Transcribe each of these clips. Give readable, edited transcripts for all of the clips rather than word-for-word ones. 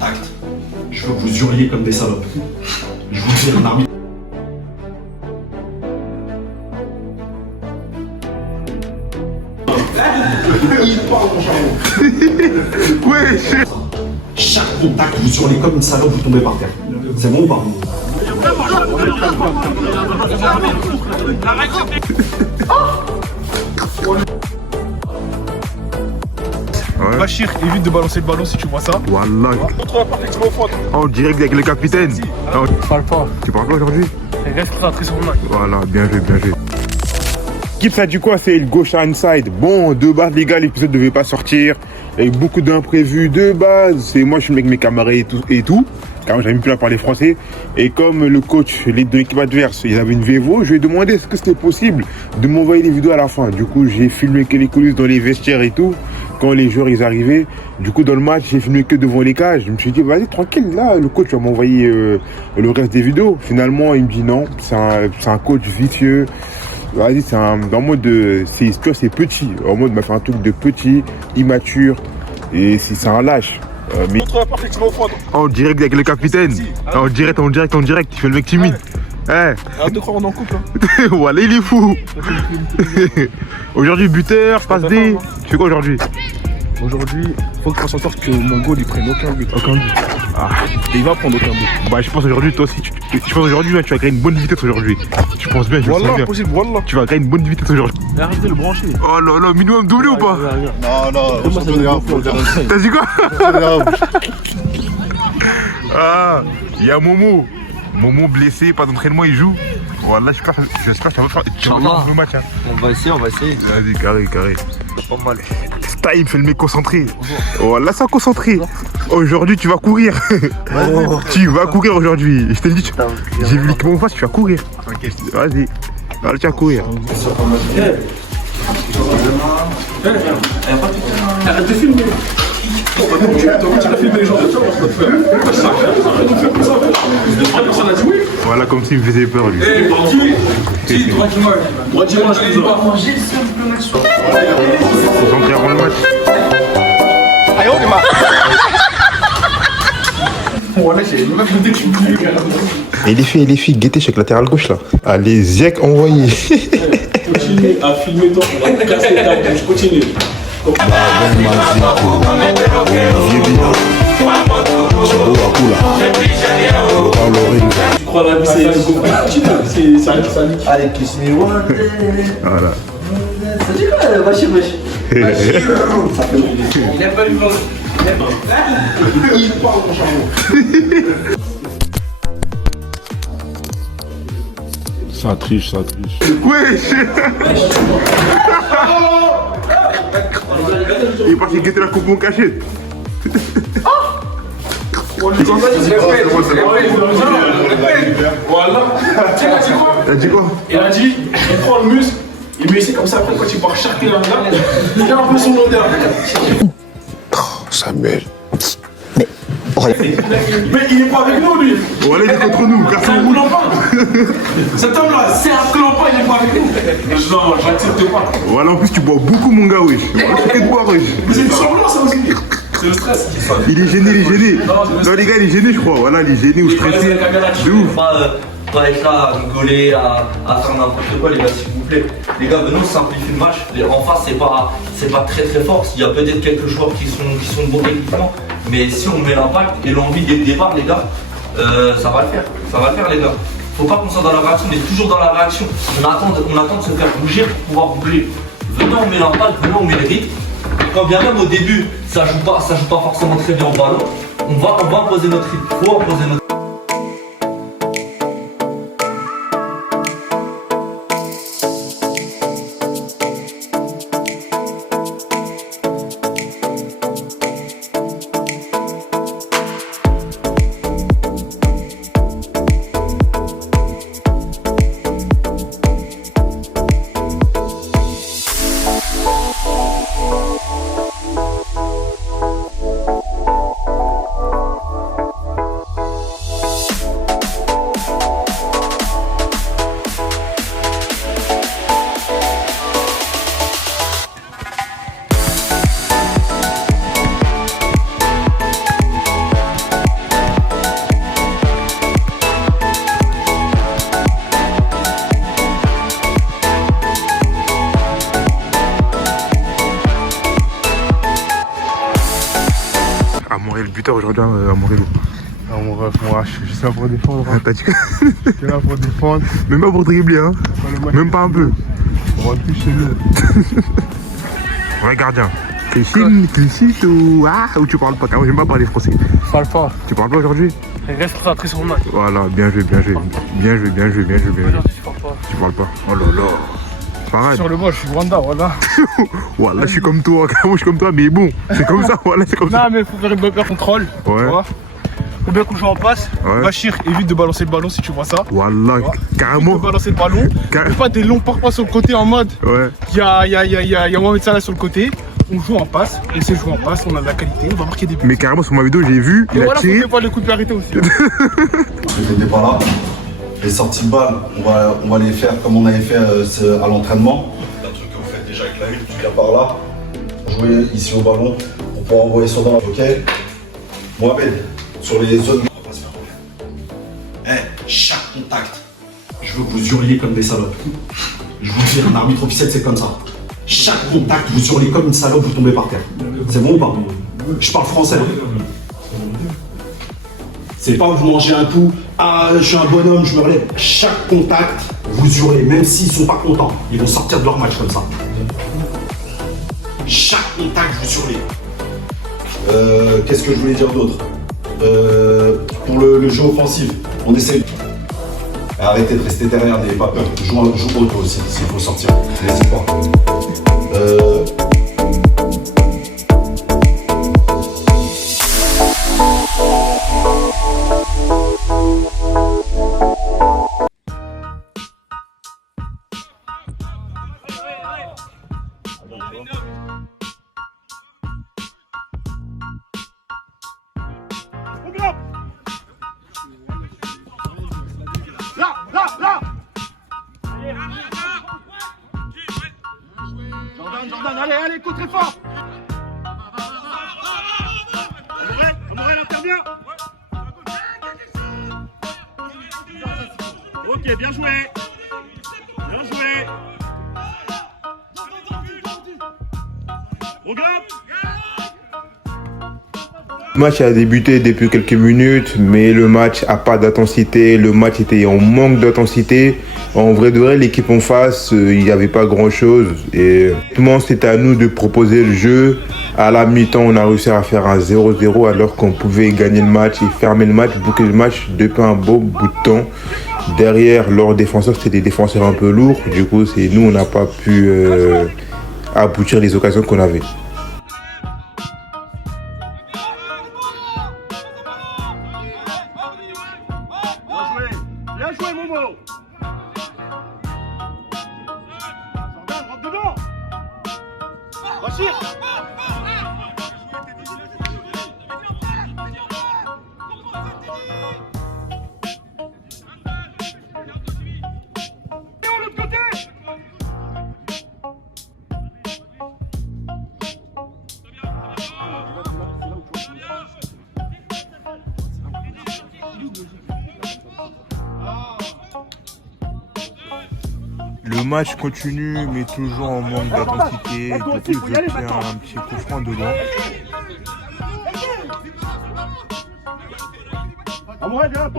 contact, je veux que vous hurliez comme des salopes. Je vous tire un arbitre. Il parle mon charron. Ouais. Chaque contact, vous hurlez comme une salope, vous tombez par terre. C'est bon ou pas? Bachir, évite de balancer le ballon si tu vois ça. Wallah. Montre-la parfaitement au fond. En direct avec le capitaine. Non, Je parle pas. tu parles pas aujourd'hui? Reste concentré sur le match. Voilà, bien joué, bien joué. L'équipe, ça dit quoi? C'est le gauche inside. Bon, de base, les gars, l'épisode ne devait pas sortir. Il y a eu beaucoup d'imprévus de base. C'est moi, je suis avec mes camarades et tout. Car j'avais même plus à parler français. Et comme le coach de l'équipe adverse, ils avaient une VEVO, je lui ai demandé est-ce que c'était possible de m'envoyer les vidéos à la fin. Du coup, j'ai filmé que les coulisses dans les vestiaires et tout. Quand les joueurs ils arrivaient, du coup dans le match j'ai filmé que devant les cages. Je me suis dit vas-y tranquille, là le coach va m'envoyer le reste des vidéos. Finalement il me dit non, c'est un coach vicieux. Vas-y, c'est en mode c'est petit, en mode m'a fait un truc de petit, immature et c'est un lâche. Mais Montre-la parfaitement au fond. en direct avec le capitaine, en direct, tu fais le mec timide. Arrête de croire on est en couple. Voilà, il est fou. Aujourd'hui buteur, passe D. Tu fais quoi aujourd'hui? Aujourd'hui, faut que je fasse en sorte que mon goal il prenne aucun but. Aucun but. Ah. Et il va prendre aucun but. Bah je pense aujourd'hui toi aussi je pense aujourd'hui tu vas créer une bonne vitesse aujourd'hui. Je pense bien, je le sens Wallah, bien. possible, wallah. Tu vas créer une bonne vitesse aujourd'hui. Mais arrête de le brancher. Oh là là, minimum doublé ou pas? Non, Moi, ça me fait T'as dit quoi? Ah, il y a Momo. Momo blessé, pas d'entraînement, il joue. Voilà, j'espère que tu vas faire le match. Hein. On va essayer. Vas-y, carré. Pas mal. Style, fait le mec concentré. Voilà, ça concentré. Aujourd'hui, tu vas courir. Tu vas courir aujourd'hui. Je t'ai dit, j'ai vu l'équipement en face, tu vas courir. Vas-y. Allez, tu vas courir. Arrête de filmer. Tu vas filmer les gens. Personne n'a dit oui. Voilà, comme s'il me faisait peur, lui. Droit dimanche, Concentré avant le match. Et les filles, guettez chaque latéral gauche là. Allez, Ziek envoyé. Continue à filmer toi, on va casser ta bouche, continue. Tu crois la vie c'est Allez, kiss me one day. Voilà. Ça dit quoi, Bachir? Il aime pas lui prendre. il parle mon charron. Ça triche. Wesh. Il est parti guetter la coupe en cachette. Voilà. Tu sais, T'as dit quoi? il a dit, il prend le muscle, il met ici comme ça, après quand il part charquer là, il a un peu son odeur. Samuel. Mais il est pas avec nous lui. Voilà, il est contre nous, C'est garçon un rouge. clampin. Cet homme là, c'est un clampin, il est pas avec nous. Non, j'accepte pas. Voilà, en plus, tu bois beaucoup, mon gars, wesh. Voilà, tu fais de boire, wesh. Mais c'est du semblant ça aussi. C'est le stress. Il est gêné. Non, les gars, il est gêné, je crois. Voilà, il est gêné ou stressé. De ouf. Pas être là à rigoler, à faire n'importe quoi, les gars, s'il vous plaît. Les gars, venons, on simplifie le match. En face, c'est pas très fort. Il y a peut-être quelques joueurs qui sont bons techniquement. Mais si on met l'impact et l'envie dès le départ, les gars, ça va le faire. Ça va le faire, les gars. Faut pas qu'on soit dans la réaction, on est toujours dans la réaction. On attend de se faire bouger pour pouvoir bouger. Venons, on met l'impact, venons, on met le rythme. Et quand bien même au début, ça joue pas forcément très bien au ballon, on va imposer notre rythme. Faut imposer notre rythme. Amoré, le buteur aujourd'hui, Amorello. Ah, mon ref, moi, je suis là pour défendre. Ah, t'as dit que... Je suis là pour défendre. Même pas pour dribbler, hein. Même pas un peu. On rentre plus chez nous. Ouais, gardien. Clichy, ou tu parles pas, car moi j'aime pas parler français. Je parle pas. Tu parles pas aujourd'hui? Reste concentré sur le match. Voilà, bien joué. Aujourd'hui, tu parles pas. Tu parles pas. Oh là là. Pareil. Sur le bas, je suis Rwanda, voilà. Voilà, je suis comme toi, carrément, je suis comme toi, mais bon, c'est comme ça, voilà, c'est comme ça. Non, mais il faut faire une bonne contrôle. Ouais. Tu vois. Faut bien qu'on joue en passe. Ouais. Bachir, évite de balancer le ballon si tu vois ça. Voilà, Évite carrément. de balancer le ballon. Fais pas des longs parfois sur le côté en mode. Ouais. Il y a Mohamed Salah sur le côté. On joue en passe. Et c'est jouer en passe, on a de la qualité, on va marquer des buts. Mais carrément, sur ma vidéo, j'ai vu, il Et a voilà, faut tiré. des fois les coups de pied arrêtés aussi. Je n'étais pas là. Les sorties de balles, on va les faire comme on avait fait à l'entraînement. C'est un truc que vous faites déjà avec la une, tu viens par là, jouer ici au ballon, pour pouvoir envoyer sur dans la ok. Mohamed, sur les zones. On va pas se faire refaire. Chaque contact, je veux que vous hurliez comme des salopes. Je vous dis, un arbitre officiel, c'est comme ça. Chaque contact, vous hurlez comme une salope, vous tombez par terre. C'est bon ou pas? Je parle français. C'est pas vous mangez un coup, ah je suis un bonhomme, je me relève. Chaque contact, vous hurlez, même s'ils sont pas contents, ils vont sortir de leur match comme ça. Chaque contact, vous hurlez. Qu'est-ce que je voulais dire d'autre? Pour le jeu offensif, on essaie. Arrêtez de rester derrière, n'ayez pas peur. Joue auto aussi, s'il faut sortir. N'hésitez pas. Jordan, allez, cours très fort. Amorel intervient. Ok, bien joué. Regarde. Le match a débuté depuis quelques minutes, mais le match n'a pas d'intensité. Le match était en manque d'intensité. En vrai de vrai, l'équipe en face, il n'y avait pas grand-chose. Et tout c'était à nous de proposer le jeu. À la mi-temps, on a réussi à faire un 0-0 alors qu'on pouvait gagner le match et fermer le match, boucler le match depuis un beau bout de temps. Derrière, leurs défenseurs, c'était des défenseurs un peu lourds. Du coup, nous, on n'a pas pu aboutir les occasions qu'on avait. Bien joué, Momo. Jordan, rentre dedans. Bachir. Et l'autre côté. Le match continue, mais toujours en manque d'intensité. Du coup, je tiens un petit coup franc dedans. Amorel, derrière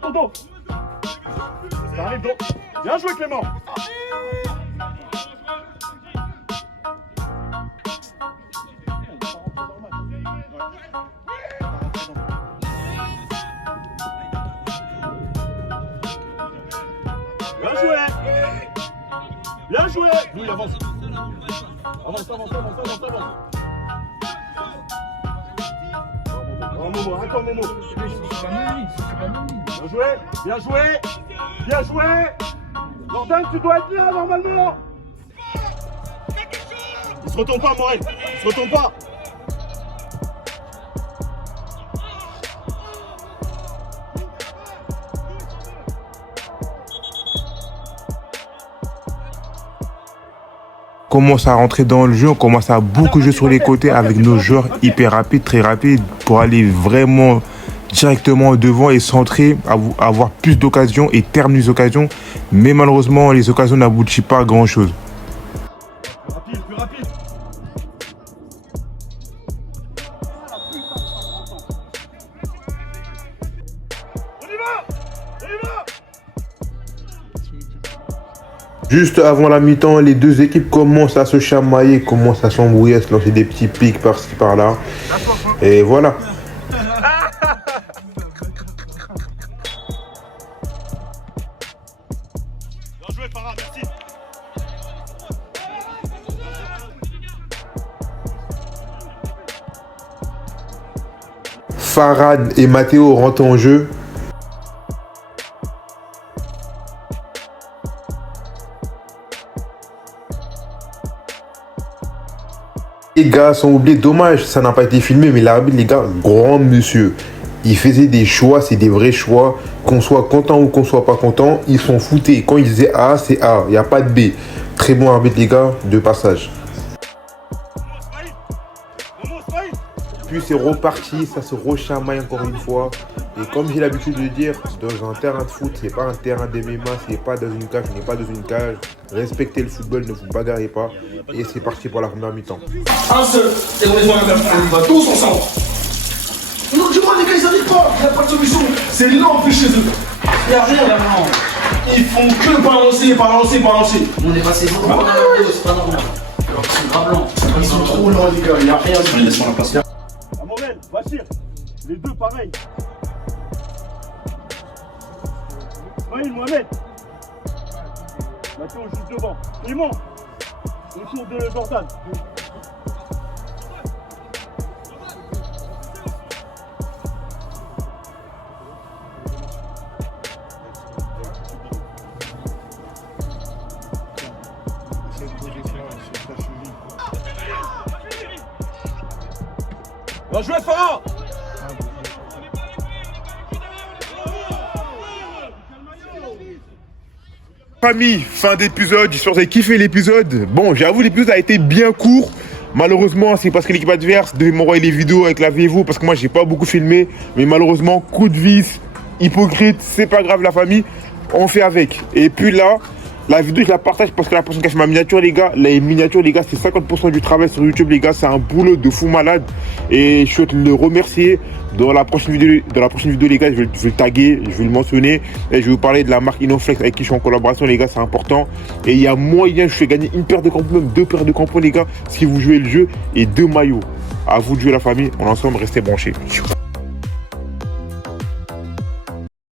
ton dos. Ça arrive donc. Bien joué, Clément. Bien joué. Oui, avance. Avance. Oh, Momo, arrête-toi, Momo. Bien joué. Jordan, tu dois être là, normalement. Il se retourne pas, Morel. On commence à rentrer dans le jeu, on commence à beaucoup jouer sur les côtés avec nos joueurs hyper rapides, très rapides, pour aller vraiment directement devant et centrer, avoir plus d'occasions et terminer les occasions. Mais malheureusement, les occasions n'aboutissent pas à grand chose. Plus rapide. Juste avant la mi-temps, les deux équipes commencent à se chamailler, commencent à s'embrouiller, à se lancer des petits pics par-ci par-là. Et voilà. Farad et Matteo rentrent en jeu. Les gars sont oubliés, dommage, ça n'a pas été filmé, mais l'arbitre, les gars, grand monsieur. Il faisait des choix, c'est des vrais choix. Qu'on soit content ou qu'on soit pas content, ils s'en foutaient. Quand ils disaient A, c'est A, il n'y a pas de B. Très bon arbitre, les gars, de passage. Puis c'est reparti, ça se rechamaille encore une fois. Et comme j'ai l'habitude de dire, dans un terrain de foot, c'est pas un terrain d'MMA, c'est pas dans une cage, on n'est pas dans une cage. Respectez le football, ne vous bagarrez pas. Et c'est parti pour la première mi-temps. Un seul, et on les voit on va tous ensemble. Non, je vois les gars, ils n'arrivent pas, il n'y a pas de solution. C'est l'énorme plus chez eux. Il n'y a rien là-dedans. Ils font que balancer. On est passé beaucoup dans la vidéo, c'est pas normal. Alors qu'ils sont grave lents. Ils sont trop lents, les gars, il n'y a rien. Laisse-moi la place. Amorel, Bachir, les deux pareils. Ismaïl, Mohamed. Mathieu, juste devant. Clément, autour de Jordan. On va jouer Farah. Famille, fin d'épisode, j'espère que vous avez kiffé l'épisode. Bon, j'avoue, l'épisode a été bien court. Malheureusement, c'est parce que l'équipe adverse devait m'envoyer les vidéos avec la VIVO, parce que moi, j'ai pas beaucoup filmé. Mais malheureusement, coup de vis, hypocrite, c'est pas grave, la famille, on fait avec. Et puis là, la vidéo, je la partage parce que la personne cache ma miniature, les gars. Les miniatures, les gars, c'est 50% du travail sur YouTube, les gars. C'est un boulot de fou malade. Et je souhaite le remercier. Dans la prochaine vidéo, les gars, je vais le taguer, je vais le mentionner. Et je vais vous parler de la marque Inoflex avec qui je suis en collaboration, les gars. C'est important. Et il y a moyen, je fais gagner une paire de crampons, même 2 paires de crampons, les gars, si vous jouez le jeu. Et 2 maillots. À vous de jouer, la famille. On est ensemble, restez branchés.